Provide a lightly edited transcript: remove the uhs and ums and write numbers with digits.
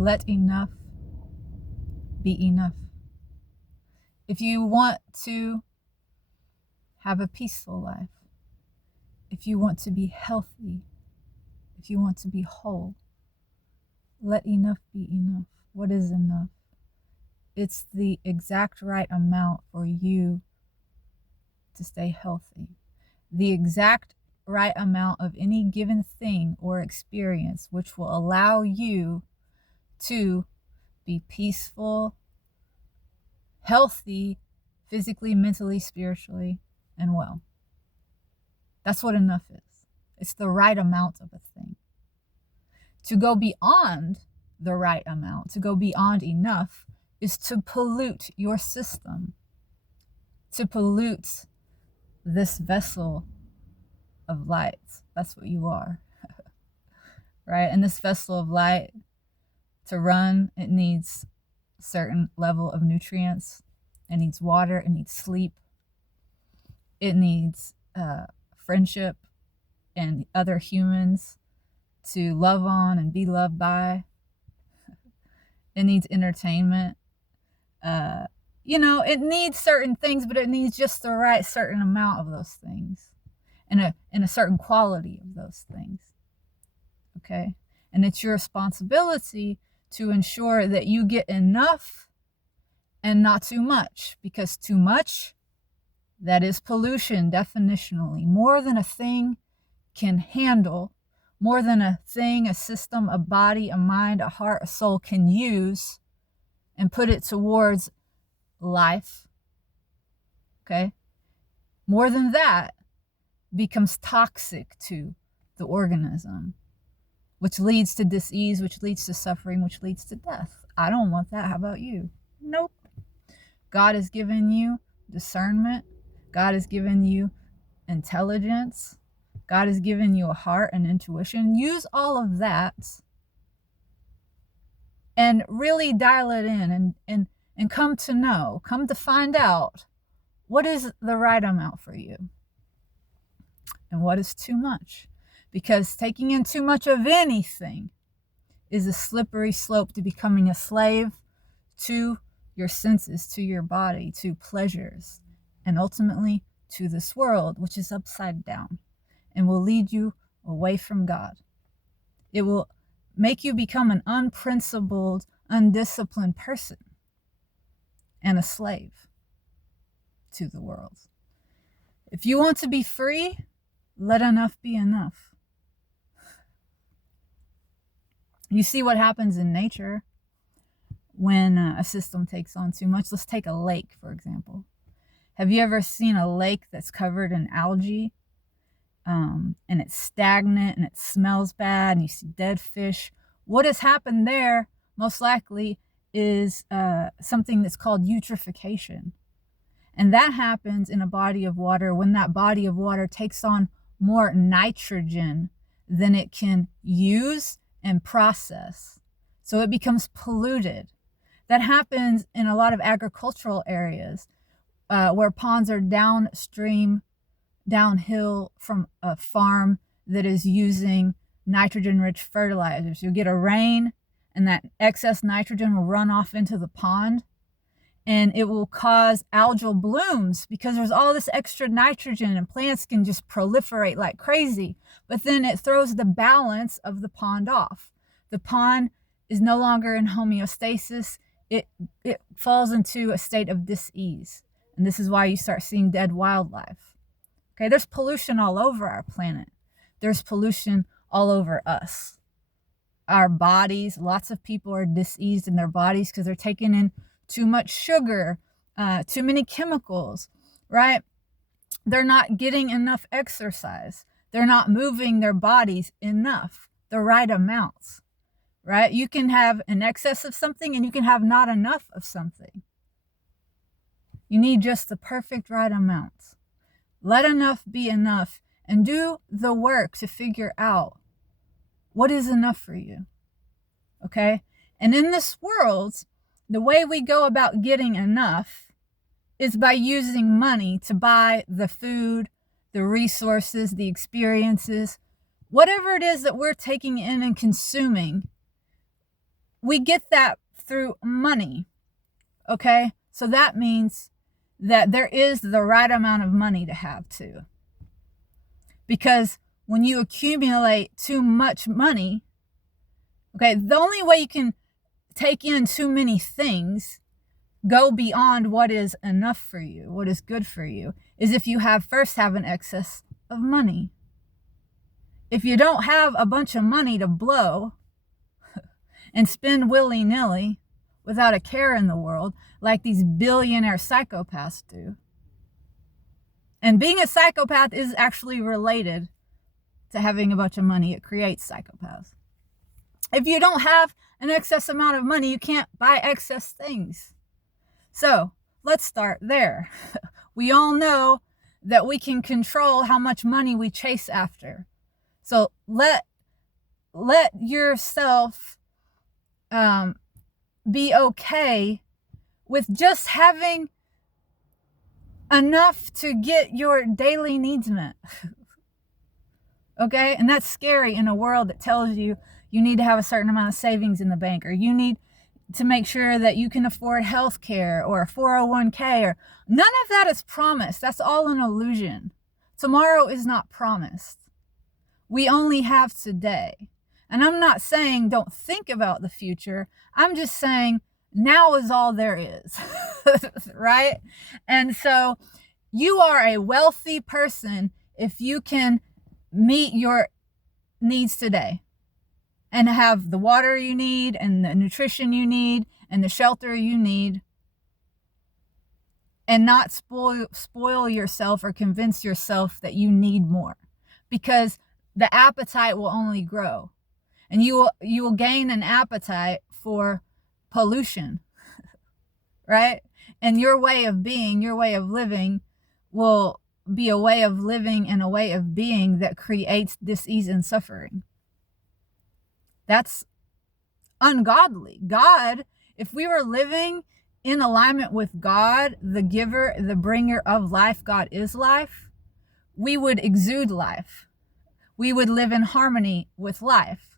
Let enough be enough. If you want to have a peaceful life, if you want to be healthy, if you want to be whole, let enough be enough. What is enough? It's the exact right amount for you to stay healthy. The exact right amount of any given thing or experience which will allow you to be peaceful, healthy, physically, mentally, spiritually, and well. That's what enough is. It's the right amount of a thing. To go beyond the right amount, to go beyond enough, is to pollute your system, to pollute this vessel of light. That's what you are, right? And this vessel of light, to run, it needs a certain level of nutrients. It needs water, it needs sleep, it needs friendship and other humans to love on and be loved by. It needs entertainment. It needs certain things, but it needs just the right certain amount of those things and a certain quality of those things. Okay? And it's your responsibility to ensure that you get enough and not too much, because too much, that is pollution, definitionally. More than a thing can handle, more than a thing, a system, a body, a mind, a heart, a soul can use and put it towards life, okay? More than that becomes toxic to the organism, which leads to disease, which leads to suffering, which leads to death. I don't want that. How about you? Nope. God has given you discernment. God has given you intelligence. God has given you a heart and intuition. Use all of that and really dial it in and come to know, come to find out what is the right amount for you and what is too much. Because taking in too much of anything is a slippery slope to becoming a slave to your senses, to your body, to pleasures, and ultimately to this world, which is upside down and will lead you away from God. It will make you become an unprincipled, undisciplined person and a slave to the world. If you want to be free, let enough be enough. You see what happens in nature when a system takes on too much. Let's take a lake, for example. Have you ever seen a lake that's covered in algae and it's stagnant and it smells bad and you see dead fish? What has happened there most likely is something that's called eutrophication. And that happens in a body of water when that body of water takes on more nitrogen than it can use and process. So it becomes polluted. That happens in a lot of agricultural areas where ponds are downstream, downhill from a farm that is using nitrogen-rich fertilizers. You'll get a rain and that excess nitrogen will run off into the pond and it will cause algal blooms because there's all this extra nitrogen and plants can just proliferate like crazy. But then it throws the balance of the pond off. The pond is no longer in homeostasis. It falls into a state of dis-ease. And this is why you start seeing dead wildlife. Okay, there's pollution all over our planet. There's pollution all over us. Our bodies, lots of people are diseased in their bodies because they're taking in too much sugar, too many chemicals, right? They're not getting enough exercise. They're not moving their bodies enough, the right amounts, right? You can have an excess of something and you can have not enough of something. You need just the perfect right amounts. Let enough be enough and do the work to figure out what is enough for you, okay? And in this world, the way we go about getting enough is by using money to buy the food, the resources, the experiences, whatever it is that we're taking in and consuming. we get that through money. Okay? So that means that there is the right amount of money to have too. Because when you accumulate too much money, okay, the only way you can take in too many things, go beyond what is enough for you, what is good for you, is if you first have an excess of money. If you don't have a bunch of money to blow and spend willy-nilly without a care in the world, like these billionaire psychopaths do. And being a psychopath is actually related to having a bunch of money. It creates psychopaths. If you don't have an excess amount of money, you can't buy excess things. So let's start there. We all know that we can control how much money we chase after. So let yourself be okay with just having enough to get your daily needs met. Okay? And that's scary in a world that tells you you need to have a certain amount of savings in the bank, or you need to make sure that you can afford health care or a 401k, or none of that is promised. That's all an illusion. Tomorrow is not promised. We only have today. And I'm not saying don't think about the future. I'm just saying now is all there is. Right? And so you are a wealthy person if you can meet your needs today and have the water you need and the nutrition you need and the shelter you need, and not spoil yourself or convince yourself that you need more, because the appetite will only grow, and you will gain an appetite for pollution. Right? And your way of being, your way of living will be a way of living and a way of being that creates dis-ease and suffering. That's ungodly. God, if we were living in alignment with God, the giver, the bringer of life, God is life, we would exude life. We would live in harmony with life.